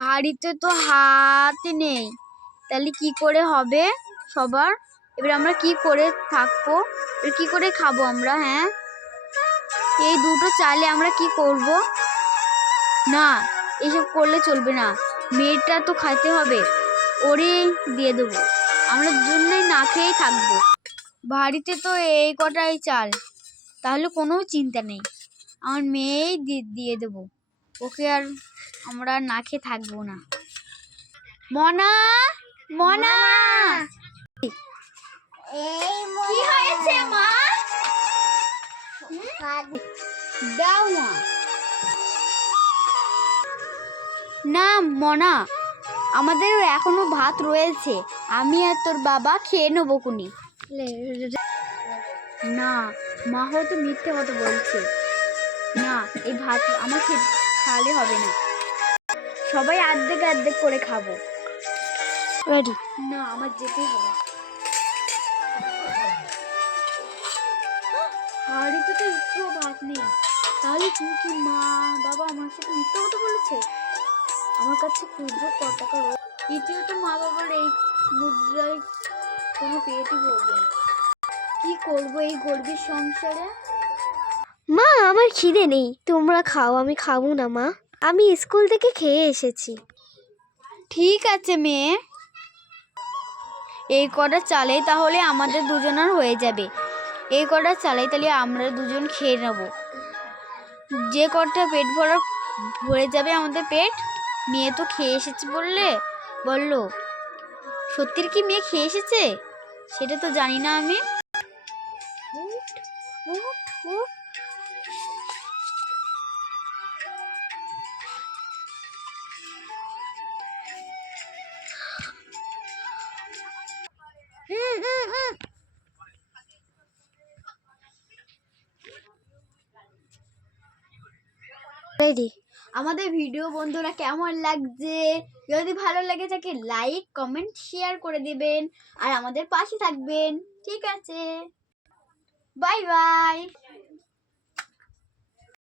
হাঁড়িতে তো হাত নেই, তাহলে কি করে হবে সবার? এবার আমরা কি করে থাকবো, এবার কি করে খাবো আমরা? হ্যাঁ, এই দুটো চালে আমরা কি করব? না, এসব করলে চলবে না, মেয়েটা তো খাইতে হবে, ওরে দিয়ে দেবো, আমরা দুজনেই না খেয়েই থাকবো। বাড়িতে তো এই কটাই চাল, তাহলে কোনো চিন্তা নেই, আমার মেয়েই দিয়ে দেবো, ওকে আর আমরা না খেয়ে থাকবো না। মনা, মনা, কি হয়েছে মা? দাও মা। না মনা, আমাদের এখনো ভাত রয়েছে, আমি আর তোর বাবা খেয়ে নেবো কুনি। না, মা হয়তো মিথ্যে কথা বলছে, না এই ভাত আমার খাওয়ালে হবে না, সবাই অর্ধেক অর্ধেক করে খাবো। রেডি? না, আমার যেতেই হবে। হাড়িতে তো একটু ভাত নেই, তাহলে কি মা বাবা আমার সাথে মিথ্যে কথা বলেছে? আমার কাছে খুচরো কত টাকা রয়েছে, দ্বিতীয়ত মা বাবার এই মুদ্রায় কোনো পেটই ভরবে না, কি করবো এই গরিবের সংসারে? মা, আমার খিদে নেই, তোমরা খাও, আমি খাবো না মা, আমি স্কুল থেকে খেয়ে এসেছি। ঠিক আছে মেয়ে, এই কটা চালেই তাহলে আমাদের দুজনের হয়ে যাবে, এই কটা চালেই তাহলে আমরা দুজন খেয়ে নেব, যে কটা পেট ভরে যাবে আমাদের পেট। মেয়ে তো খেয়ে এসেছে বললো, সত্যির কি মেয়ে খেয়ে এসেছে? সেটা তো জানি না আমি। রেডি? আমাদের ভিডিও বন্ধুরা কেমন লাগছে? যদি ভালো লাগে থাকে লাইক কমেন্ট শেয়ার করে দিবেন আর আমাদের পাশে থাকবেন। ঠিক আছে, বাই বাই।